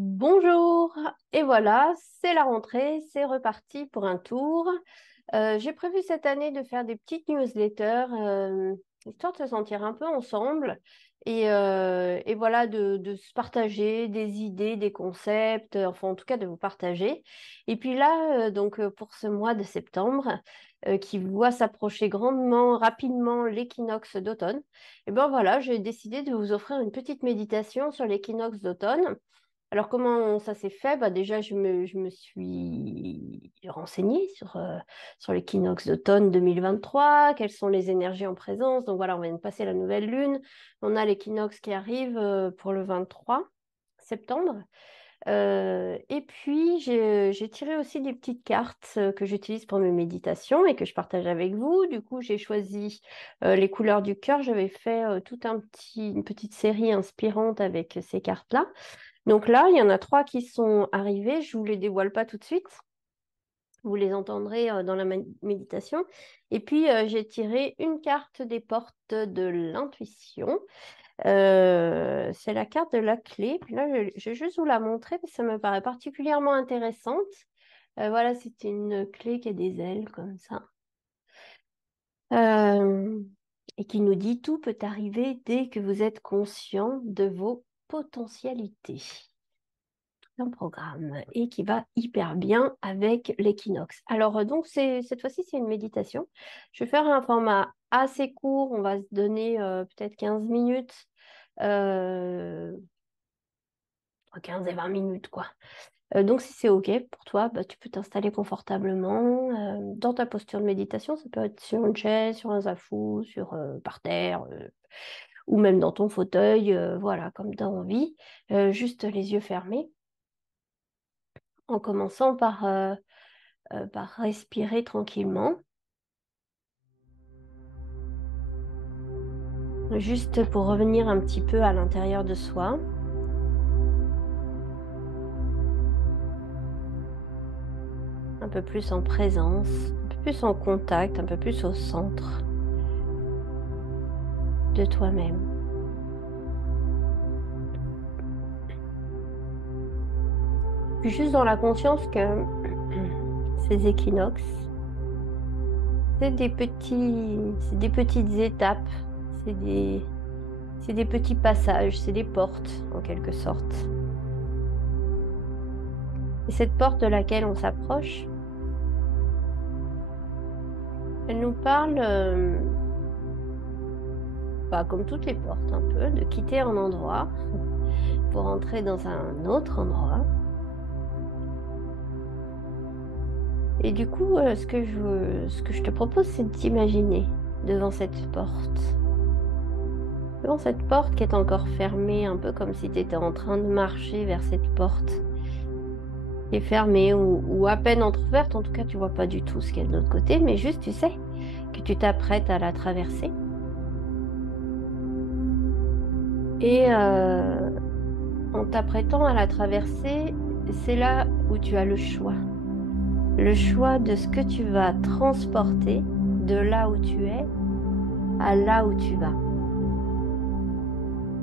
Bonjour, et voilà, c'est la rentrée, c'est reparti pour un tour. J'ai prévu cette année de faire des petites newsletters, histoire de se sentir un peu ensemble et voilà, de se partager des idées, des concepts, enfin en tout cas de vous partager. Et puis là, pour ce mois de septembre, qui voit s'approcher grandement, rapidement l'équinoxe d'automne, et ben voilà, j'ai décidé de vous offrir une petite méditation sur l'équinoxe d'automne. Alors, comment ça s'est fait? Bah, déjà, je me suis renseignée sur l'équinoxe d'automne 2023, quelles sont les énergies en présence. Donc voilà, on vient de passer la nouvelle lune. On a l'équinoxe qui arrive pour le 23 septembre. Et puis, j'ai tiré aussi des petites cartes que j'utilise pour mes méditations et que je partage avec vous. Du coup, j'ai choisi les couleurs du cœur. J'avais fait une petite série inspirante avec ces cartes-là. Donc là, il y en a trois qui sont arrivés. Je ne vous les dévoile pas tout de suite. Vous les entendrez dans la méditation. Et puis, j'ai tiré une carte des portes de l'intuition. C'est la carte de la clé. Puis là, je vais juste vous la montrer parce que ça me paraît particulièrement intéressante. Voilà, c'est une clé qui a des ailes comme ça. Euh, et qui nous dit tout peut arriver dès que vous êtes conscient de vos potentialités. Un programme et qui va hyper bien avec l'équinoxe. Alors, cette fois-ci, c'est une méditation. Je vais faire un format assez court. On va se donner peut-être 15 minutes, euh, 15 et 20 minutes, quoi. Donc, si c'est OK pour toi, bah, tu peux t'installer confortablement dans ta posture de méditation. Ça peut être sur une chaise, sur un zafou, par terre, ou même dans ton fauteuil, voilà, comme tu as envie. Juste les yeux fermés, en commençant par respirer tranquillement, juste pour revenir un petit peu à l'intérieur de soi. Un peu plus en présence, un peu plus en contact, un peu plus au centre de toi-même. Puis juste dans la conscience que ces équinoxes, c'est des petites étapes, c'est des, c'est des petits passages, c'est des portes en quelque sorte. Et cette porte de laquelle on s'approche, elle nous parle, comme toutes les portes un peu, de quitter un endroit pour entrer dans un autre endroit. Et du coup, ce que je te propose, c'est de t'imaginer devant cette porte. Devant cette porte qui est encore fermée, un peu comme si tu étais en train de marcher vers cette porte qui est fermée ou à peine entrouverte. En tout cas, tu vois pas du tout ce qu'il y a de l'autre côté, mais juste tu sais que tu t'apprêtes à la traverser. Et en t'apprêtant à la traverser, c'est là où tu as le choix. Le choix de ce que tu vas transporter de là où tu es à là où tu vas.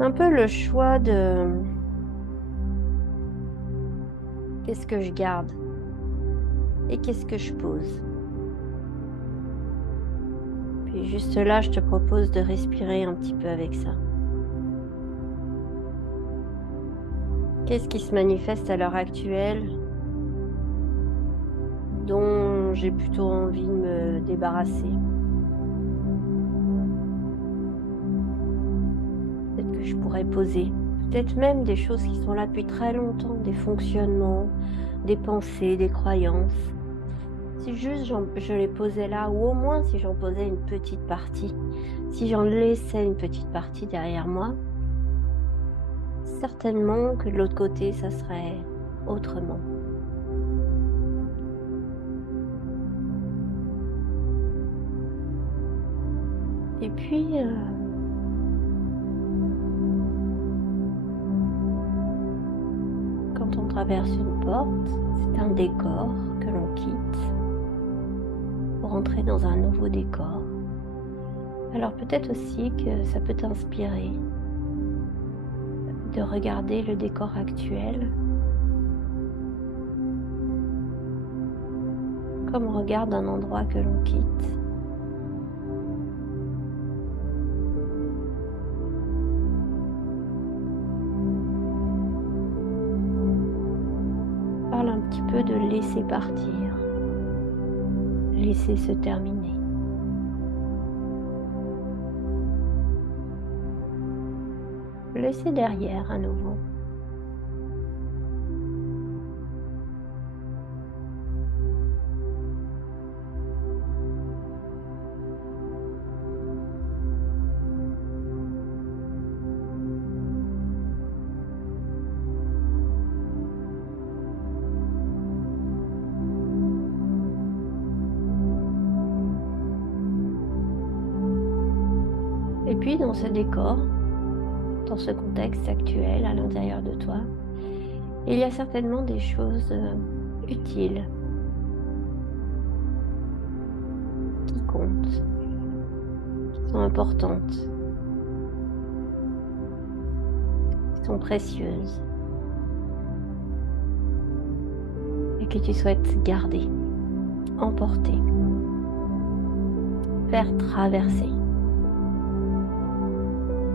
Un peu le choix de qu'est-ce que je garde et qu'est-ce que je pose. Puis juste là, je te propose de respirer un petit peu avec ça. Qu'est-ce qui se manifeste à l'heure actuelle dont j'ai plutôt envie de me débarrasser? Peut-être que je pourrais poser. Peut-être même des choses qui sont là depuis très longtemps, des fonctionnements, des pensées, des croyances. Si juste je les posais là, ou au moins si j'en posais une petite partie, si j'en laissais une petite partie derrière moi, certainement que de l'autre côté, ça serait autrement. Et puis, quand on traverse une porte, c'est un décor que l'on quitte pour entrer dans un nouveau décor. Alors peut-être aussi que ça peut t'inspirer de regarder le décor actuel comme on regarde un endroit que l'on quitte. Parle un petit peu de laisser partir, laisser se terminer. Laisser derrière à nouveau. Et puis dans ce décor, dans ce contexte actuel à l'intérieur de toi, il y a certainement des choses utiles qui comptent, qui sont importantes, qui sont précieuses et que tu souhaites garder, emporter, faire traverser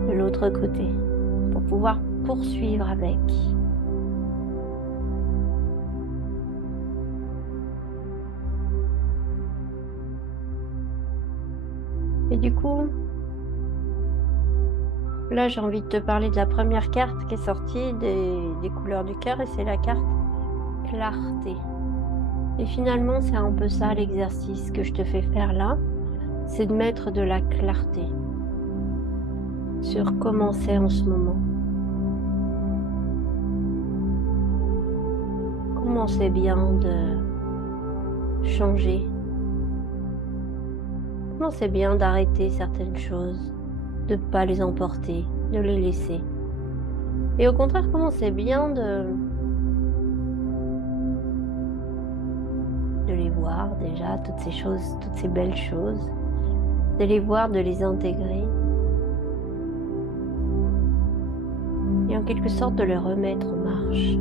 de l'autre côté pour pouvoir poursuivre avec. Et du coup, là j'ai envie de te parler de la première carte qui est sortie des couleurs du cœur, et c'est la carte clarté. Et finalement c'est un peu ça l'exercice que je te fais faire là, c'est de mettre de la clarté sur comment c'est en ce moment. Comment c'est bien de changer. Comment c'est bien d'arrêter certaines choses, de ne pas les emporter, de les laisser. Et au contraire, comment c'est bien de les voir déjà, toutes ces choses, toutes ces belles choses, de les voir, de les intégrer. Et en quelque sorte de les remettre en marche.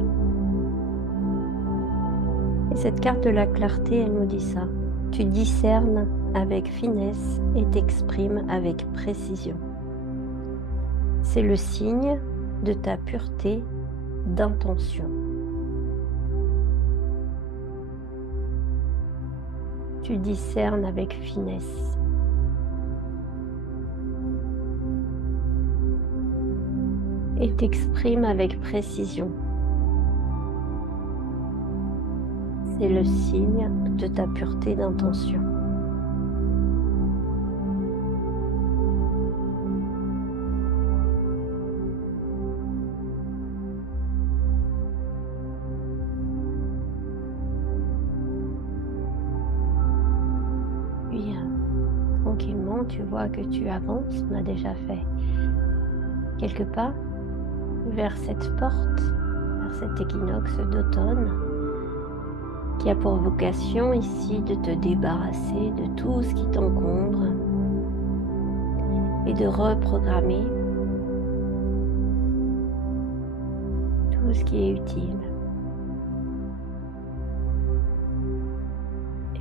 Et cette carte de la clarté, elle nous dit ça. Tu discernes avec finesse et t'exprimes avec précision. C'est le signe de ta pureté d'intention. Tu discernes avec finesse. Et t'exprimes avec précision. C'est le signe de ta pureté d'intention. Puis, tranquillement, tu vois que tu avances. On a déjà fait quelques pas vers cette porte, vers cet équinoxe d'automne, qui a pour vocation ici de te débarrasser de tout ce qui t'encombre et de reprogrammer tout ce qui est utile.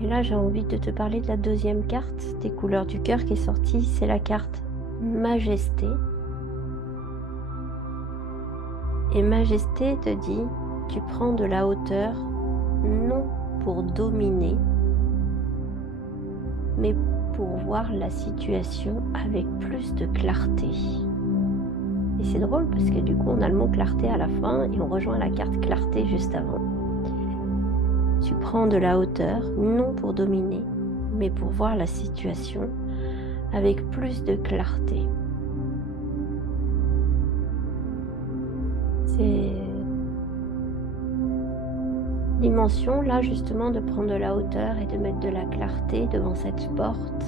Et là, j'ai envie de te parler de la deuxième carte des couleurs du cœur qui est sortie. C'est la carte Majesté. Et Majesté te dit, tu prends de la hauteur, non pour dominer, mais pour voir la situation avec plus de clarté. Et c'est drôle parce que du coup, on a le mot clarté à la fin et on rejoint la carte clarté juste avant. Tu prends de la hauteur, non pour dominer, mais pour voir la situation avec plus de clarté. C'est dimension là justement de prendre de la hauteur et de mettre de la clarté devant cette porte.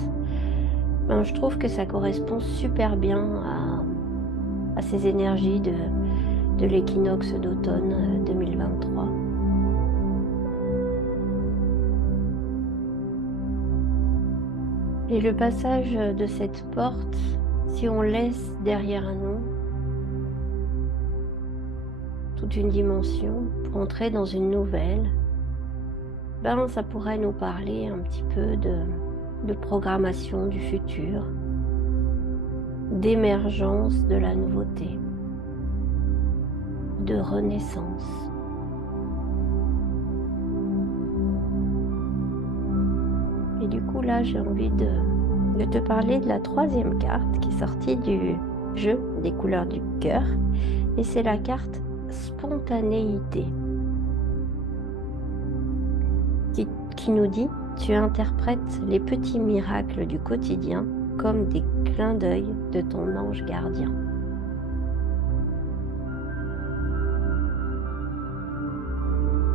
Ben, je trouve que ça correspond super bien à ces énergies de l'équinoxe d'automne 2023. Et le passage de cette porte, si on laisse derrière nous toute une dimension pour entrer dans une nouvelle, ben, ça pourrait nous parler un petit peu de programmation du futur, d'émergence de la nouveauté, de renaissance. Et du coup, là, j'ai envie de te parler de la troisième carte qui est sortie du jeu des couleurs du cœur. Et c'est la carte spontanéité qui nous dit: tu interprètes les petits miracles du quotidien comme des clins d'œil de ton ange gardien.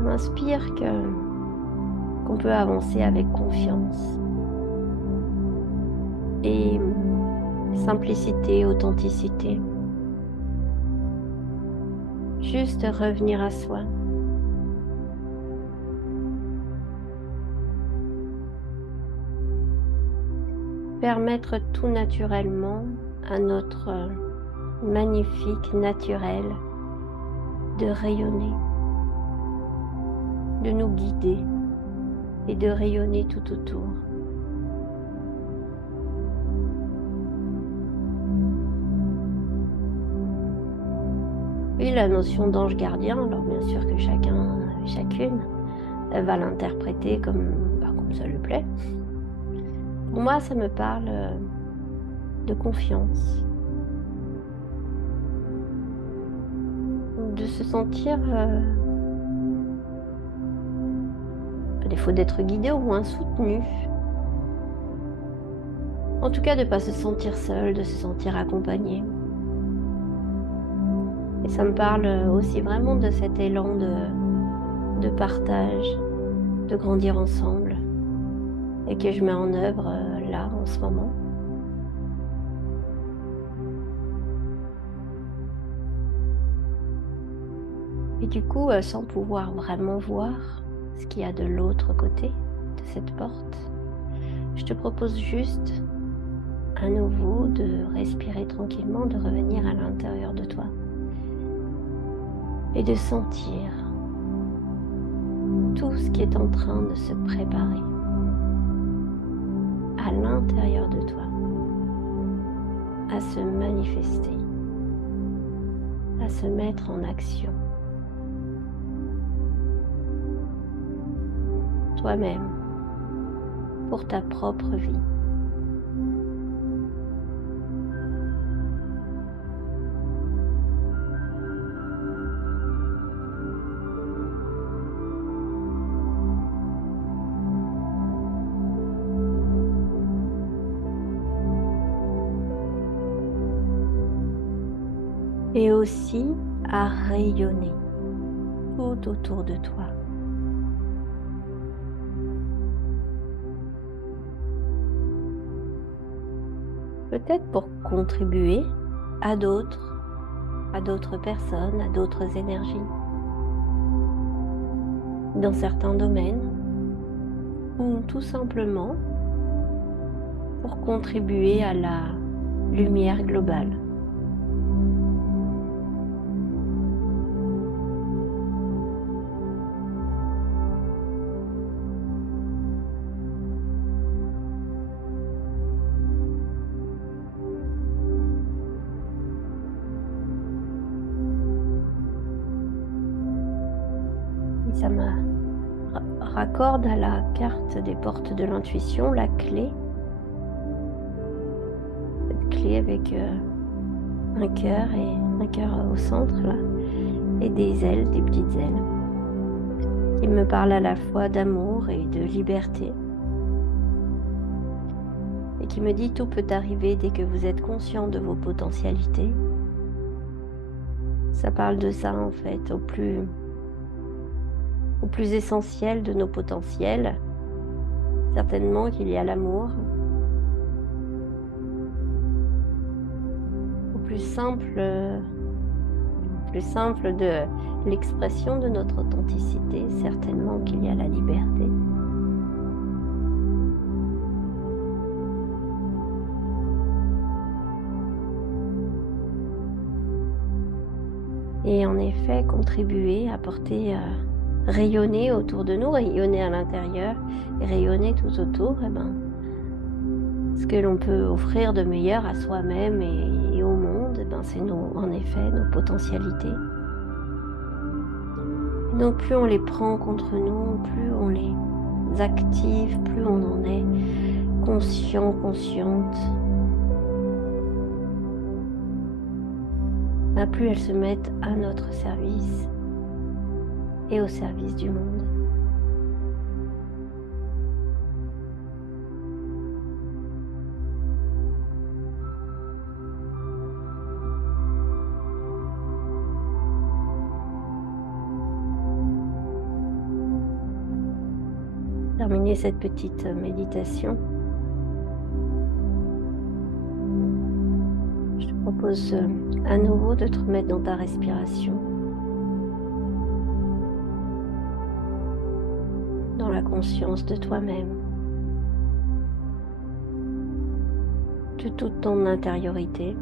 M'inspire qu'on peut avancer avec confiance et simplicité, authenticité. Juste revenir à soi. Permettre tout naturellement à notre magnifique naturel de rayonner, de nous guider et de rayonner tout autour. Et la notion d'ange gardien, alors bien sûr que chacune va l'interpréter comme ça lui plaît. Pour moi, ça me parle de confiance, de se sentir, à défaut d'être guidé, au moins soutenu. En tout cas, de ne pas se sentir seul, de se sentir accompagné. Et ça me parle aussi vraiment de cet élan de partage, de grandir ensemble, et que je mets en œuvre là, en ce moment. Et du coup, sans pouvoir vraiment voir ce qu'il y a de l'autre côté de cette porte, je te propose juste à nouveau de respirer tranquillement, de revenir à l'intérieur de toi et de sentir tout ce qui est en train de se préparer à l'intérieur de toi, à se manifester, à se mettre en action. Toi-même, pour ta propre vie. Et aussi à rayonner tout autour de toi. Peut-être pour contribuer à d'autres personnes, à d'autres énergies, dans certains domaines, ou tout simplement pour contribuer à la lumière globale. Et ça me raccorde à la carte des portes de l'intuition, la clé. Cette clé avec un cœur au centre là, et des ailes, des petites ailes, qui me parlent à la fois d'amour et de liberté. Et qui me dit: tout peut arriver dès que vous êtes conscient de vos potentialités. Ça parle de ça en fait, au plus essentiel de nos potentiels. Certainement qu'il y a l'amour. Au plus simple de l'expression de notre authenticité, certainement qu'il y a la liberté. Et en effet, contribuer, apporter rayonner autour de nous, rayonner à l'intérieur et rayonner tout autour, eh ben, ce que l'on peut offrir de meilleur à soi-même et au monde, eh ben, c'est en effet nos potentialités. Et donc plus on les prend contre nous, plus on les active, plus on en est conscient, consciente, ben, plus elles se mettent à notre service et au service du monde. Terminer cette petite méditation, je te propose à nouveau de te remettre dans ta respiration, dans la conscience de toi-même, de toute ton intériorité,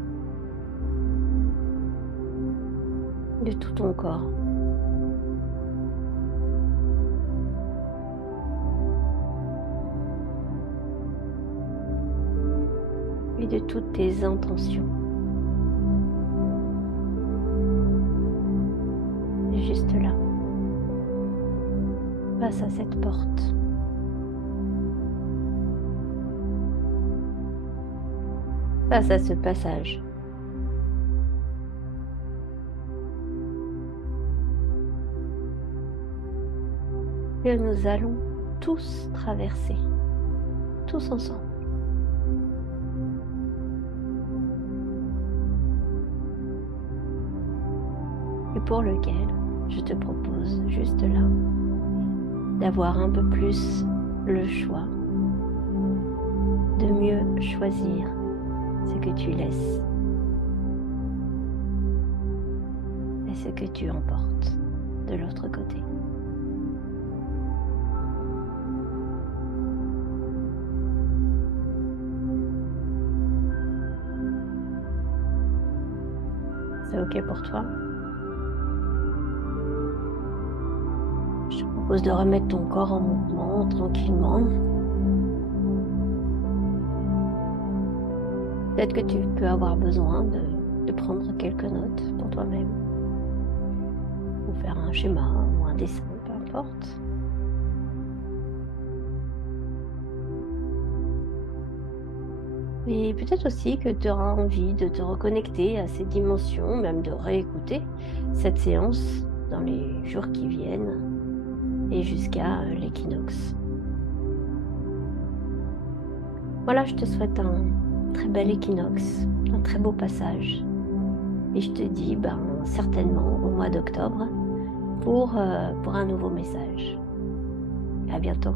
de tout ton corps. Et de toutes tes intentions. Juste là, face à cette porte. Face à ce passage. Que nous allons tous traverser, tous ensemble. Et pour lequel je te propose juste là d'avoir un peu plus le choix, de mieux choisir ce que tu laisses et ce que tu emportes de l'autre côté. C'est OK pour toi? Je te propose de remettre ton corps en mouvement tranquillement. Peut-être que tu peux avoir besoin de prendre quelques notes pour toi-même, ou faire un schéma ou un dessin, peu importe. Et peut-être aussi que tu auras envie de te reconnecter à ces dimensions, même de réécouter cette séance dans les jours qui viennent et jusqu'à l'équinoxe. Voilà, je te souhaite un très bel équinoxe, un très beau passage. Et je te dis certainement au mois d'octobre pour un nouveau message. À bientôt.